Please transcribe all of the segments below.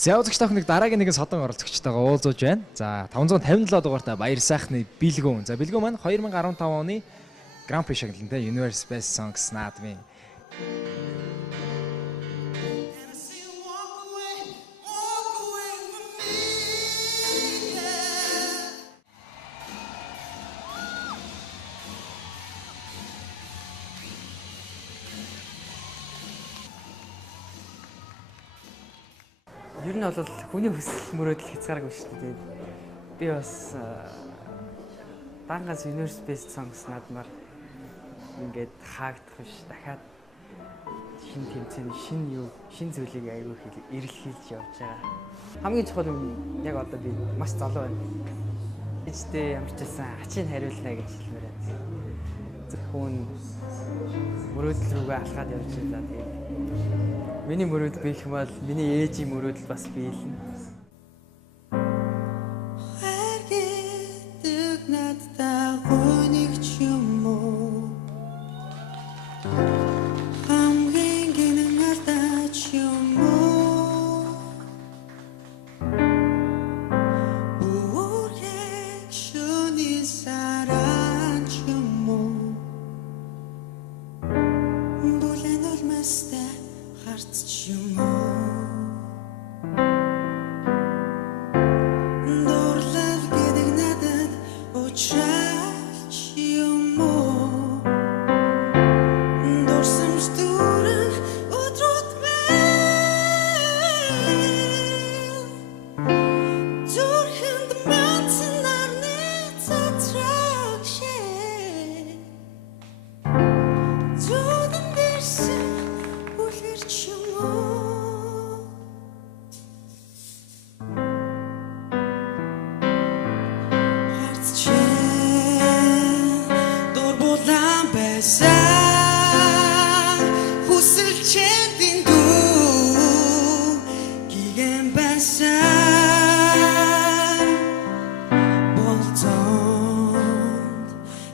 За үзэгч та бүхэнд дараагийн нэгэн содон оролцогчтойгоо уулзуулж байна. За 557 дугаартай Баяр сайхны Бэлгүүн. За Бэлгүүн маань 2015 оны Гран При шагналтай Universe Best Songs наадмын. Ер нь бол хүний хүсэл мөрөөдөл хязгааргүй шүү дээ. Би бас Дангас Universe Best Songs наадмаар ингээд хаагдах биш. Дахиад шинэ тэмцээний шинэ зүйлийг аягүй эрэлхийлж явж байгаа. Хамгийн чухал юм яг одоо би маш залуу байна. Ээжтэй ямар ч байсан ачийг хариулна гэж хэлмээр байна. Зөвхөн мөрөөдөл рүүгээ алхаад явж байгаа. Тэгээд миний мөрөөдөл биелэх юм бол миний ээжийн мөрөөдөл бас биелнэ.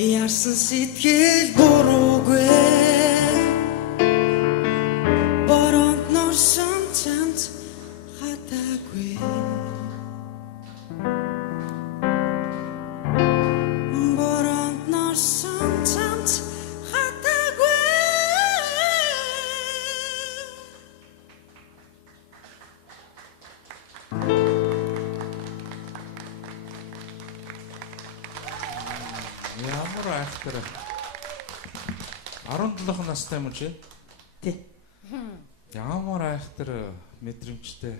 Ярсан сэтгэл буруугүй Боронд норсон чамд хатаагүй Боронд норсон чамд хатаагүй Ямар айхтар 17 настай юм чи? Тий. Ямар айхтар мэдрэмжтэй.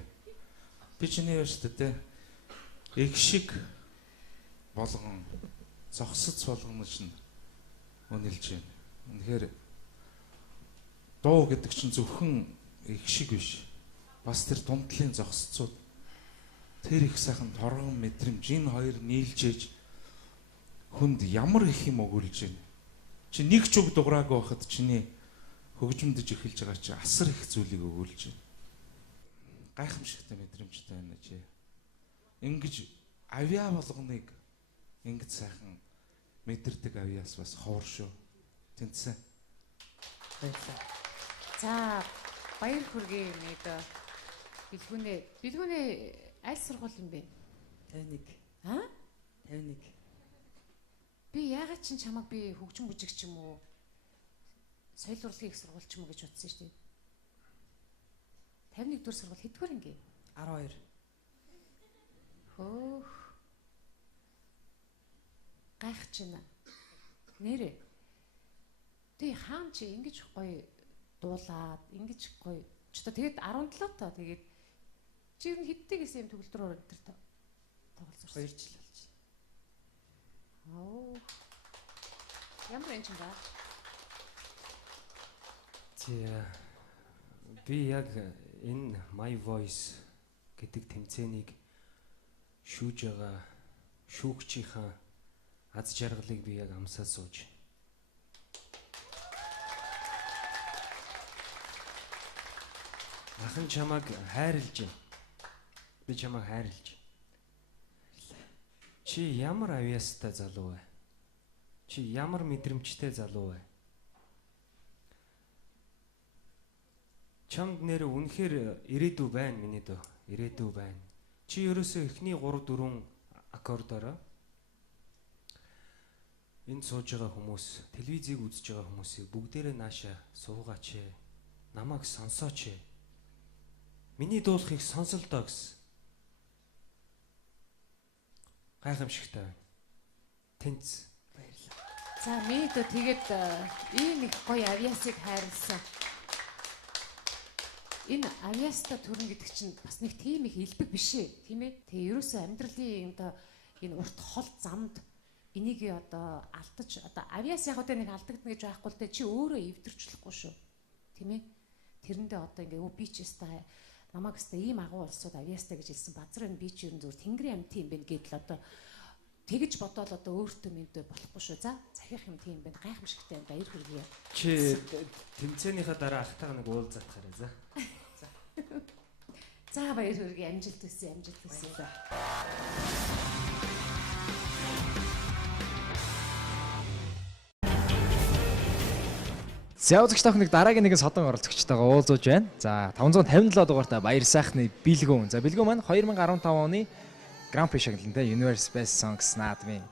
Би чиний өстэй их шиг болгон зогсоц болгоноч нь үнэлж байна. Үнэхээр дуу гэдэг чинь зөвхөн их шиг биш. Бас тэр дундлын зогсцууд тэр их сайхан торгон мэдрэмж энэ хоёр нийлж ээж хүнд ямар их юм өгүүлж байна. Чи нэг ч үг дуграагүй байхад чиний хөгжмөдөж эхэлж байгаа чи асар их зүйлийг өгүүлж байна. Гайхамшигтай мэдрэмжтэй байна чи. Ингиж авиа болгоныг ингэж сайхан мэдэрдэг авиас бас ховор шүү. Тэнцсэн. За баяр хүргэе нэг бэлгүүнээ аль сургууль юм бэ? 51. Аа? 51. Би яагаад ч чамаг би хөгжим бүжиг ч юм уу соёл урлагийн их сургууль ч юм уу гэж утсан шүү дээ. 51 дэх сургууль хэдгээр ингээ? 12. Хөөх. Гайхаж байна. Нэрээ. Тэ хаан чи ингэж гоё дуулаад ингэж гоё. Ч одоо тэгээд 17 тоо тэгээд чи ер нь хэдтэй гэсэн юм төгөлдрөөр энэ төр тоглолцсон. 2 жил болж. Оо. Ямар энэ ч юм ба? Би яг энэ My Voice гэдэг тэмцээнийг шүүж байгаа шүүгчийнхаа аз жаргалыг би яг амсаад сууж. Ахын чамайг хайрлаж байна. Би чамайг хайрлаж. Чи ямар авьяастай залуу вэ? Чи ямар мэдрэмжтэй залуу вэ? Чамд нэр үнэхээр ирээдүй байна миний дөө. Ирээдүй байна. Чи ерөөсөө эхний 3 4 аккордороо энд сууж байгаа хүмүүс, телевизийг үзэж байгаа хүмүүсийг бүгдээрээ нааша суугаач ээ. Намайг сонсооч ээ. Миний дуулахыг сонсолдоо гэсэн. Гайхамшигтай байна. Тэнц. За минийдөө тэгээд ийм их гоё авиасыг хайрласан. Энэ авиаста төрн гэдэг чинь бас нэг тийм их элбэг биш ээ, тийм ээ? Тэгээ ерөөсөө амьдралын энэ урт хол замд энийг одоо алдаж одоо авиас яг одоо нэг алдагдана гэж байхгүй л дээ чи өөрөө эвдэрчлэхгүй шүү. Тийм ээ? Тэрэндээ одоо ингээ би ч ястай намайг өстой ийм агуу улсууд авиастай гэж хэлсэн базар энэ би ч ер нь зүгээр тэнгэрийн амт юм байна гэдэл одоо тэгэж бодоол одоо өөртөө мэдээ болохгүй шүү. За захих юм тийм байна. Гайхамшигтай байна. Баяр хүргэе. Чи тэмцээнийхээ дараа ахтайгаа нэг уулзахаарай за. За баяр хүргэе. Амжилт хүсье. Амжилт хүсье. Зэвзэгч тохног дараагийн нэгэн содон оролцогчтойгоо уулзууж байна. За 557 дугаартай Баяр сайхны бэлгүүн. За бэлгүүн маань 2015 оны Grand Prix шагналтай Universe Best Songs наадмын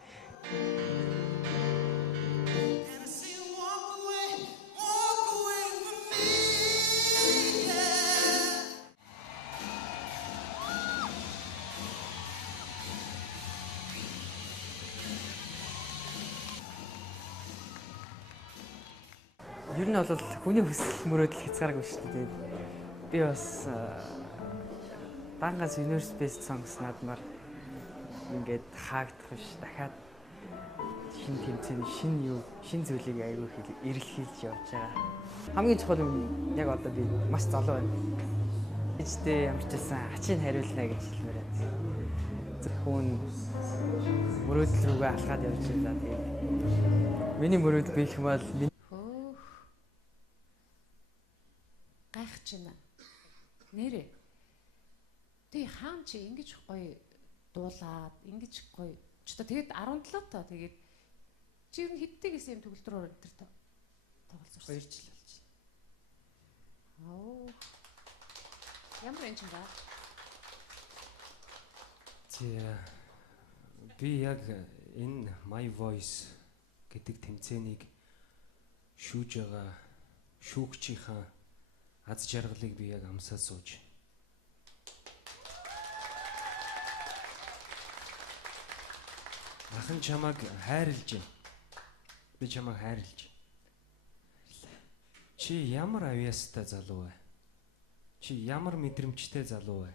Ер нь бол хүний хүсэл мөрөөдөл хязгааргүй шүү дээ. Би бас Дангас Universe Best Songs наадмаар ингээд хаагдах биш дахиад шинэ тэмцээний шинэ зүйлийг аягүй эрэлхийлж явж байгаа. Хамгийн чухал юм яг одоо би маш залуу байна. Ичтэй ямар ч байсан ачийг хариулна гэж хэлмээр байна. Зөвхөн мөрөөдөл рүүгээ алхаад явж байгаа. Тэгээд миний мөрөөдөл гэх юм бол гайхаж байна. Нэрээ. Тэг хаан чи ингэж гоё дуулаад ингэж гоё. Ч одоо тэгээд 17 тоо тэгээд чи ер нь хэддэг гэсэн юм төгөлдрөөр энэ тоглолцсон. 2 жил болж байна. Оо. Ямар энэ юм ба? Би яг энэ My Voice гэдэг тэмцээнийг шүүж байгаа шүүгчийнхаа аз жаргалыг би яг амсаад сууж. Ахын чамайг хайрлж байна. Би чамайг хайрлж. Чи ямар авьяастай залуу вэ? Чи ямар мэдрэмжтэй залуу вэ?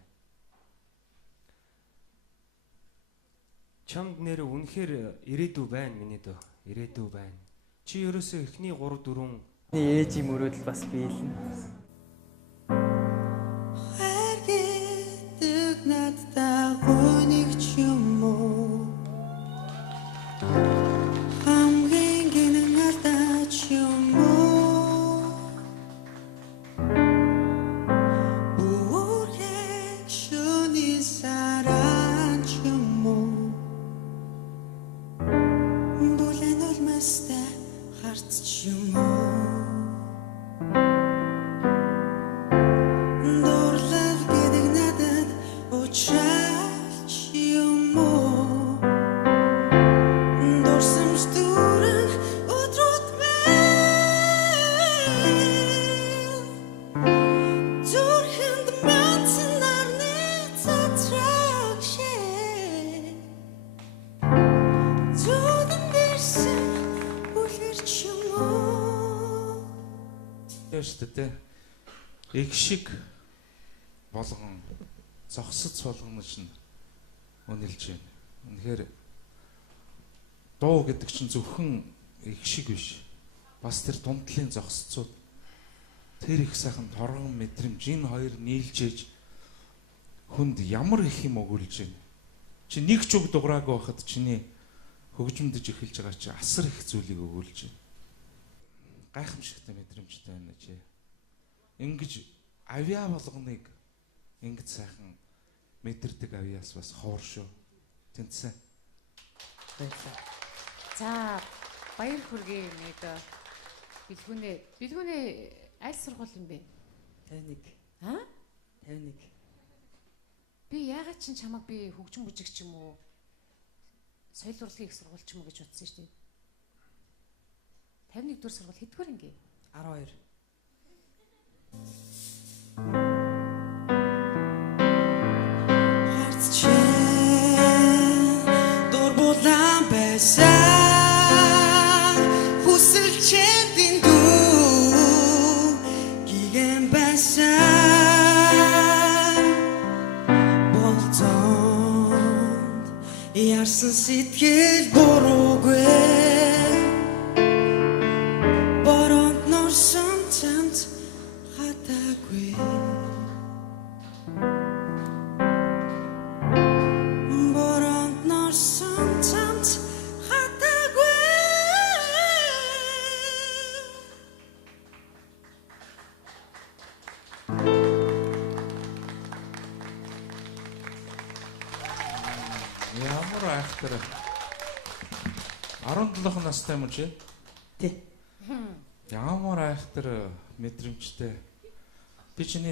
Чамд нэр үнэхээр ирээдүй байна миний дөө. Ирээдүй байна. Чи ерөөсөө эхний 3 4 ээжийн мөрөөдөл бас биелнэ. Хайргийдэг надтай гониг ч юм уу хамгийн гинэн алдаач юм уу Үүрэг шөний саран ч юм уу Бүлэн улмастай харц ч юм уу шүү дээ. Их шиг болгон зогсоц болгоноч нь үнэлж байна. Үнэхээр дуу гэдэг чинь зөвхөн их шиг биш. Бас тэр дундлын зогсцууд тэр их сайхан торгон мэдрэмж энэ хоёр нийлжээж хүнд ямар их юм өгүүлж байна. Чи нэг ч үг дуграагүй байхад чиний хөгжмөдөж эхэлж байгаа чи асар их зүйлийг өгүүлж байна. Гайхамшигтай мэдрэмжтэй байна чи. Ингэж авиа болгоныг ингэж сайхан мэдэрдэг авиас бас ховор шүү. Тэнцсэн. За баяр хүргэе нэг бэлгүүнээ аль сургууль юм бэ? 51. Аа? 51. Би яагаад ч чамаг би хөгжим бүжиг ч юм уу соёл урлагийн их сургууль ч юм уу гэж утсан шүү дээ. 51 дэх сургууль хэдгээр ингээ? 12. Дурбулан байсан хүсэл чэндин дүү гигэн байсан болцоонд ярсан сэтгэл буруугүй боронд нурсан цамц хатаагүй боронд нурсан цамц хатаагүй Ямар айхтар 17 настай юм чи? Тий. Ямар айхтар мэдрэмжтэй. Би чиний